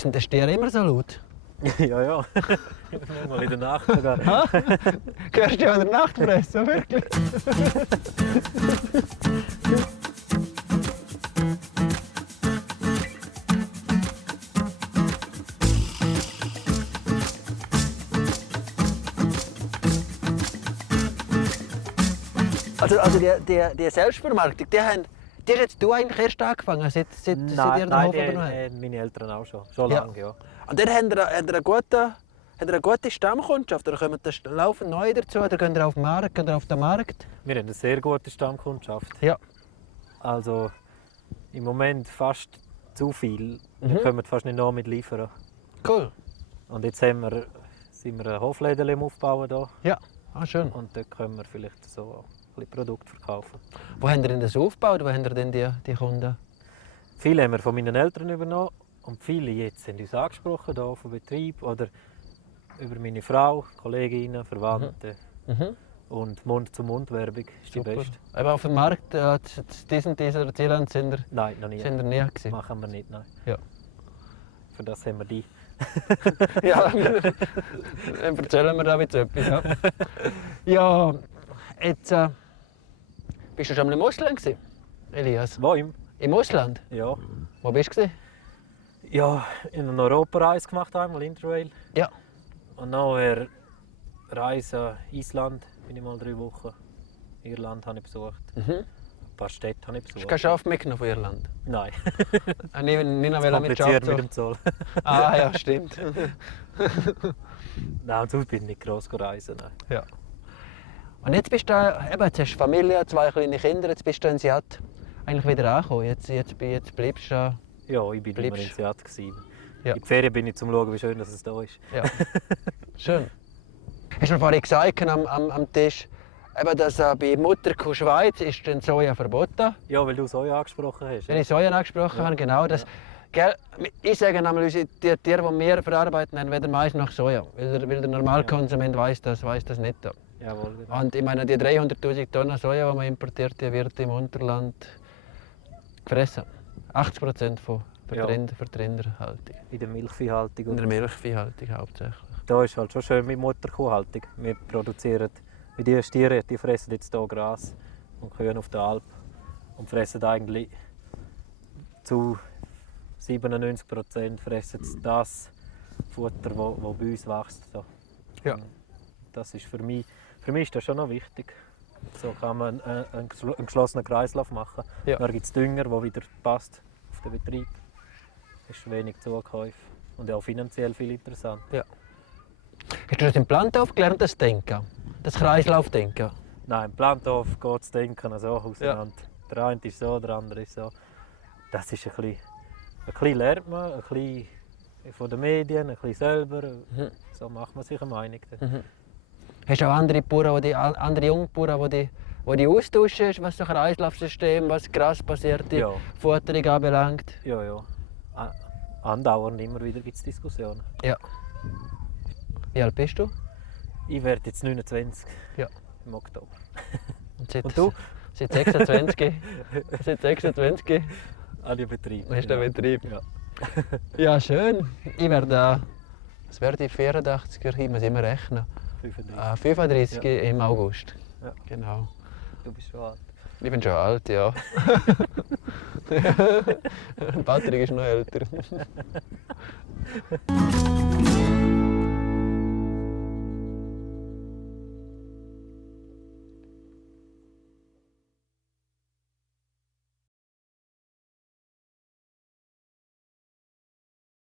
Sind die Stiere immer so laut? Ja, ja. Mal in der Nacht sogar. Hörst du ja in der Nacht fressen, wirklich? Also die Selbstvermarktung, die hast du eigentlich erst angefangen, seit ihr den Hof übernommen habt? Meine Eltern auch schon. Schon lange, ja. Und dann habt ihr eine gute Stammkundschaft? Oder kommen da laufend neue dazu? Oder geht ihr auf den Markt? Geht ihr auf den Markt? Wir haben eine sehr gute Stammkundschaft. Ja. Also im Moment fast zu viel. Wir können fast nicht noch mit liefern. Cool. Und jetzt sind wir ein Hofläden am Aufbauen hier. Ja, schön. Und dann können wir vielleicht so ein bisschen Produkte verkaufen. Wo habt ihr denn das aufgebaut? Wo habt ihr denn die Kunden? Viele haben wir von meinen Eltern übernommen. Und viele jetzt sind uns angesprochen hier vom Betrieb oder über meine Frau, Kolleginnen, Verwandte. Und Mund-zu-Mund-Werbung ist die beste. Aber auf dem Markt, dieser Zieland sind ihr, Nein, noch nie. sind ihr nie gewesen? Machen wir nicht, nein. Ja. Für das haben wir die. Ja, dann erzählen wir da jetzt etwas. Ja, ja jetzt bist du schon mal im Ausland gewesen, Elias? Wo? Im Ausland? Ja. Wo bist du gewesen? Ja, in einer Europareise gemacht einmal, Interrail. Ja. Und nachher Reise Island, bin ich mal 3 Wochen. Irland habe ich besucht. Ein paar Städte habe ich besucht. Hast du kein Schaf mitgenommen von Irland? Nein. Nicht noch mit Kompliziert Schaf mit dem Zoll. Ah ja, stimmt. Nein, sonst bin ich nicht gross reisen. Nein. Ja. Und jetzt bist du eben, jetzt hast du Familie, 2 kleine Kinder, jetzt bist du in Seat eigentlich wieder angekommen. Jetzt bleibst du da. Ja, ich war immer in Seat. Ja. In die Ferien bin ich zum Schauen, wie schön dass es da ist. Ja. Schön. Hast du mir vorhin gesagt am Tisch, eben, dass bei Mutterkuh Schweiz ist denn Soja verboten? Ja, weil du Soja angesprochen hast. Wenn ich Soja angesprochen habe, genau. Das, gell, ich sage einmal, die Tiere, die wir verarbeiten, haben weder Mais noch Soja. Weil der Normalkonsument weiss das nicht. Jawohl, genau. Und ich meine, die 300'000 Tonnen Soja, die man importiert, die wird im Unterland gefressen. 80% von Rinderhaltung. In der Milchviehhaltung. In der Milchviehhaltung hauptsächlich. Da ist halt schon schön mit Mutterkuhhaltung. Wir produzieren, wie die Stiere, die fressen jetzt hier Gras und Kühe auf der Alp und fressen eigentlich zu 97% fressen das Futter, das bei uns wächst. So. Ja. Das ist für mich ist das schon noch wichtig. So kann man einen geschlossenen Kreislauf machen. Ja. Dann gibt es Dünger, der wieder passt auf den Betrieb. Es ist wenig Zukäufe und auch finanziell viel interessant. Ja. Hast du das im Plantauf gelernt, das Denken? Das Kreislaufdenken? Nein, im Plantauf geht das Denken so auseinander. Ja. Der eine ist so, der andere ist so. Das ist ein bisschen lernt man, ein bisschen von den Medien, ein bisschen selber. So macht man sich eine Meinung. Hast du auch andere Bauern, andere Jungbauern, die austauschen, was das Kreislaufsystem, was grasbasierte Futterung anbelangt? Ja, ja. Andauernd immer wieder gibt es Diskussionen. Ja. Wie alt bist du? Ich werde jetzt 29 im Oktober. Und du? Seit 26. Seit 26. An den Betrieb. Hast du den Betrieb? Ja. Ja, schön. Ich werde, was werde ich, 84er, ich muss immer rechnen. 35. 35 im August. Ja. Genau. Du bist schon alt. Ich bin schon alt, ja. Patrick ist noch älter.